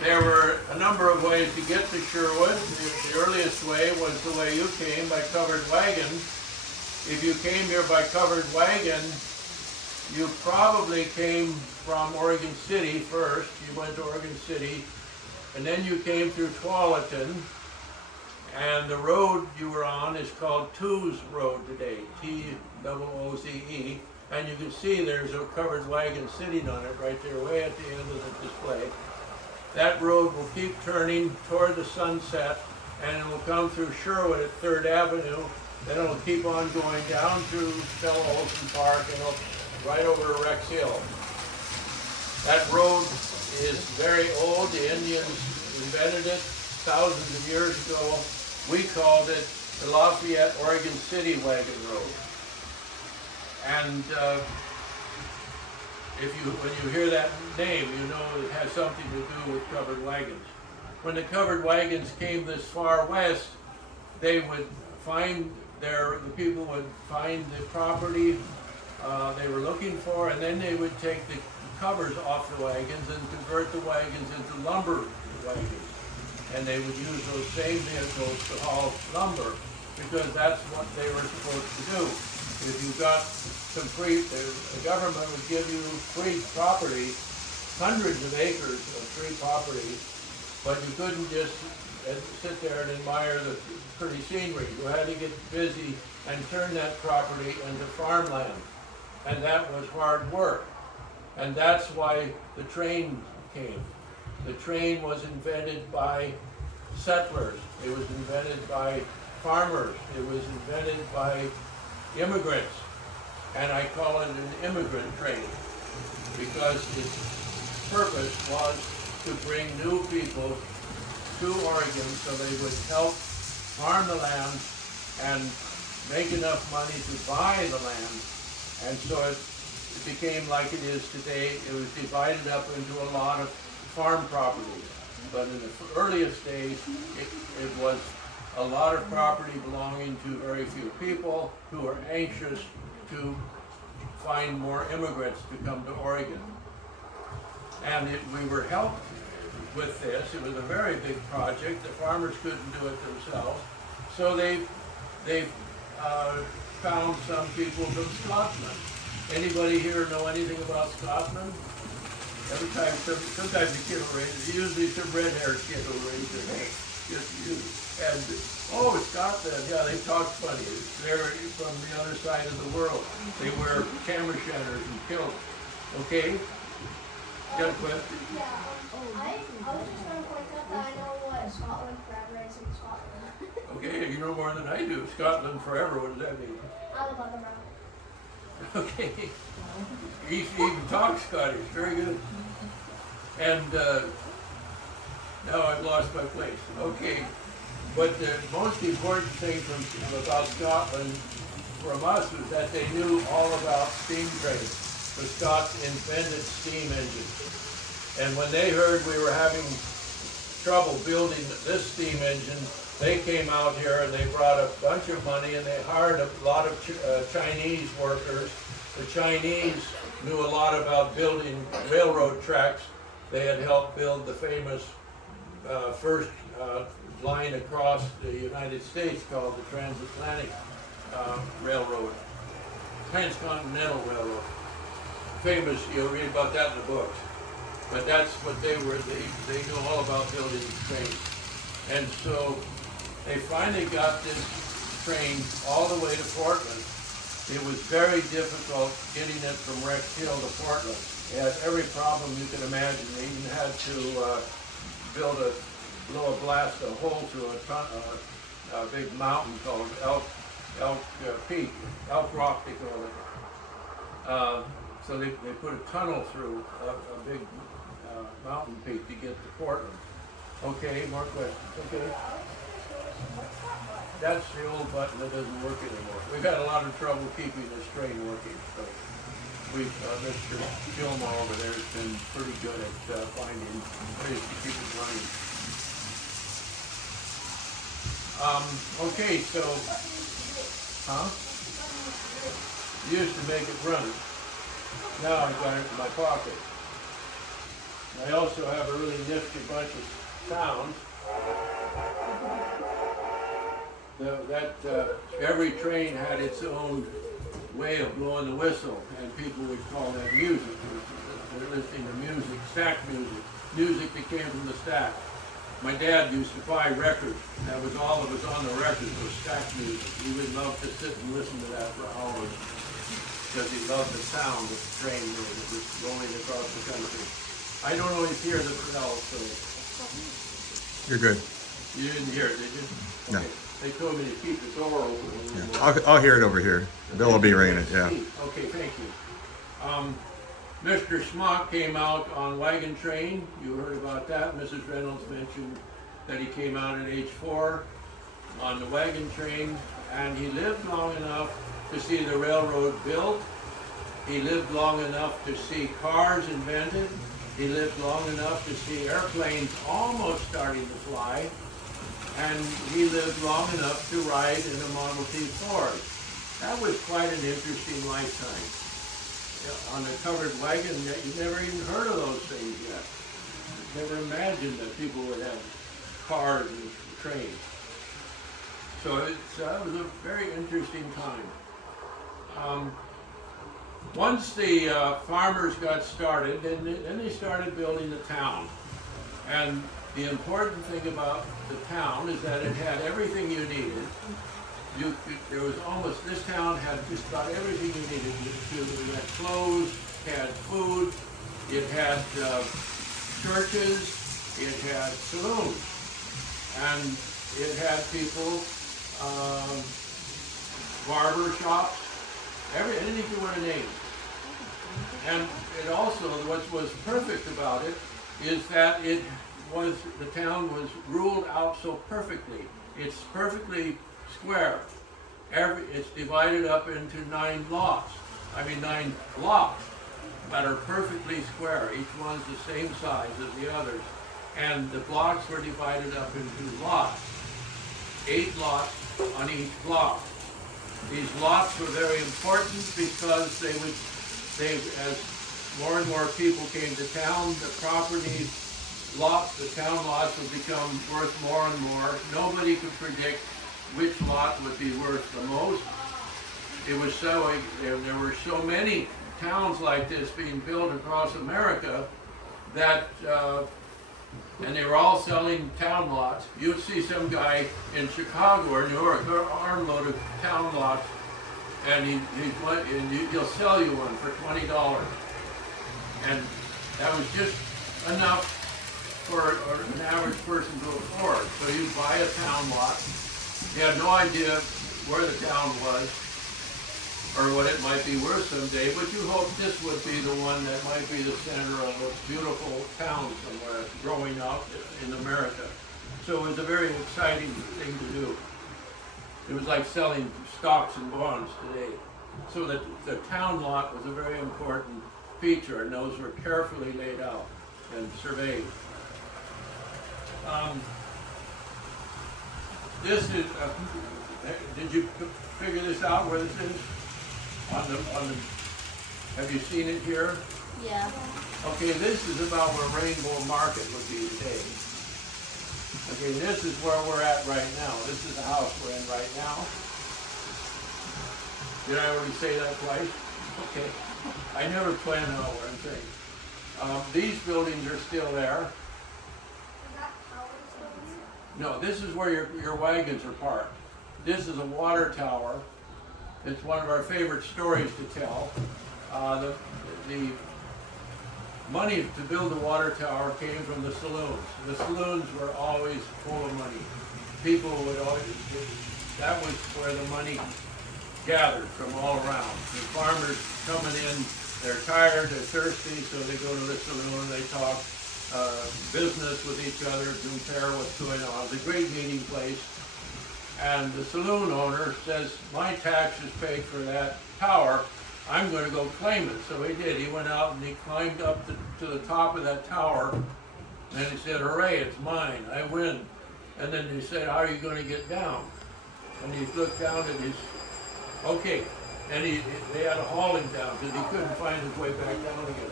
There were a number of ways to get to Sherwood. The earliest way was the way you came, by covered wagon. If you came here by covered wagon, you probably came from Oregon City first. You went to Oregon City, and then you came through Tualatin, and the road you were on is called Tooze Road today, T-O-O-Z-E, and you can see there's a covered wagon sitting on it right there, way at the end of the display. That road will keep turning toward the sunset, and it will come through Sherwood at 3rd Avenue, then it'll keep on going down through Stella Olson Park, and it'll right over to Rex Hill. That road is very old. The Indians invented it thousands of years ago. We called it the Lafayette, Oregon City Wagon Road. And when you hear that name, you know it has something to do with covered wagons. When the covered wagons came this far west, they would find the people would find the property they were looking for, and then they would take the covers off the wagons and convert the wagons into lumber wagons. And they would use those same vehicles to haul lumber, because that's what they were supposed to do. If you got some free, the government would give you free property, hundreds of acres of free property, but you couldn't just sit there and admire the pretty scenery. You had to get busy and turn that property into farmland. And that was hard work. And that's why the train came. The train was invented by settlers. It was invented by farmers. It was invented by immigrants. And I call it an immigrant train, because its purpose was to bring new people to Oregon so they would help farm the land and make enough money to buy the land. And so it became like it is today. It was divided up into a lot of farm properties. But in the earliest days, it was a lot of property belonging to very few people who were anxious to find more immigrants to come to Oregon. And we were helped with this. It was a very big project. The farmers couldn't do it themselves. So they found some people from Scotland. Anybody here know anything about Scotland? Every time, sometimes a kid will raise, usually some red-haired kid will raise their hand, just you. And, oh, Scotland, yeah, they talk funny. They're from the other side of the world. They wear tam-o'-shanters and kilts. Okay? Got a question? Yeah, I was just going to point out that I know what Scotland Forever is in Scotland. Okay, you know more than I do. Scotland Forever, what does that mean? Alabama. Okay. He even talks Scottish, very good. And now I've lost my place. Okay, but the most important thing about Scotland from us was that they knew all about steam trains. The Scots invented steam engines. And when they heard we were having trouble building this steam engine, they came out here and they brought a bunch of money and they hired a lot of Chinese workers. The Chinese knew a lot about building railroad tracks. They had helped build the famous first line across the United States called the Transatlantic Railroad, Transcontinental Railroad. Famous, you'll read about that in the books. But that's what they were, they knew all about building trains. And so they finally got this train all the way to Portland. It was very difficult getting it from Rex Hill to Portland. It had every problem you can imagine. They even had to blow a blast a hole through a big mountain called Elk Peak, Elk Rock they call it. So they put a tunnel through a big mountain peak to get to Portland. Okay, more questions. Okay. That's the old button that doesn't work anymore. We've had a lot of trouble keeping this train working. So Mr. Gilmore over there has been pretty good at finding ways to keep it running. Okay, so, used to make it run. Now I've got it in my pocket. I also have a really nifty bunch of sounds. Every train had its own way of blowing the whistle, and people would call that music. They're listening to music, stack music, music that came from the stack. My dad used to buy records. That was all that was on the records was stack music. He would love to sit and listen to that for hours because he loved the sound of the train that was rolling across the country. I don't always hear the bell, so You're good. you didn't hear it, did you? No. Okay. They told me to keep the door open. Yeah. I'll hear it over here. Bill will be ringing it, yeah. Okay, thank you. Mr. Smock came out on wagon train. You heard about that. Mrs. Reynolds mentioned that he came out at age 4 on the wagon train, and he lived long enough to see the railroad built. He lived long enough to see cars invented. He lived long enough to see airplanes almost starting to fly. And he lived long enough to ride in a Model T Ford. That was quite an interesting lifetime. On the covered wagon, you never even heard of those things yet. Never imagined that people would have cars and trains. So it was a very interesting time. Once the farmers got started, then they started building the town. And the important thing about the town is that it had everything you needed. This town had just about everything you needed. It had clothes, had food, it had churches, it had saloons, and it had people, barber shops, anything you want to name. And it also, what was perfect about it is that the town was ruled out so perfectly. It's perfectly square. It's divided up into 9 blocks that are perfectly square. Each one's the same size as the others. And the blocks were divided up into lots. 8 lots on each block. These lots were very important because as more and more people came to town, the property lots, the town lots would become worth more and more. Nobody could predict which lot would be worth the most. It was there were so many towns like this being built across America that, and they were all selling town lots. You'd see some guy in Chicago or New York, an armload of town lots, and he'll sell you one for $20. And that was just enough for an average person to afford. So you buy a town lot. You had no idea where the town was or what it might be worth someday, but you hope this would be the one that might be the center of a beautiful town somewhere growing up in America. So it was a very exciting thing to do. It was like selling stocks and bonds today. So the town lot was a very important feature, and those were carefully laid out and surveyed. This is, did you figure this out where this is? Have you seen it here? Yeah. Okay, this is about where Rainbow Market would be today. Okay, this is where we're at right now. This is the house we're in right now. Did I already say that twice? Okay. I never planned out what I'm saying. These buildings are still there. No, this is where your wagons are parked. This is a water tower. It's one of our favorite stories to tell. The money to build the water tower came from the saloons. The saloons were always full of money. People would always, that was where the money gathered from all around. The farmers coming in, they're tired, they're thirsty, so they go to the saloon and they talk business with each other, compare what's going on. It's a great meeting place. And the saloon owner says, my tax is paid for that tower, I'm going to go claim it. So he did. He went out and he climbed up to the top of that tower, and he said, hooray, it's mine, I win. And then he said, how are you going to get down? And he looked down and he's, okay. And they had to haul him down because he couldn't find his way back down again.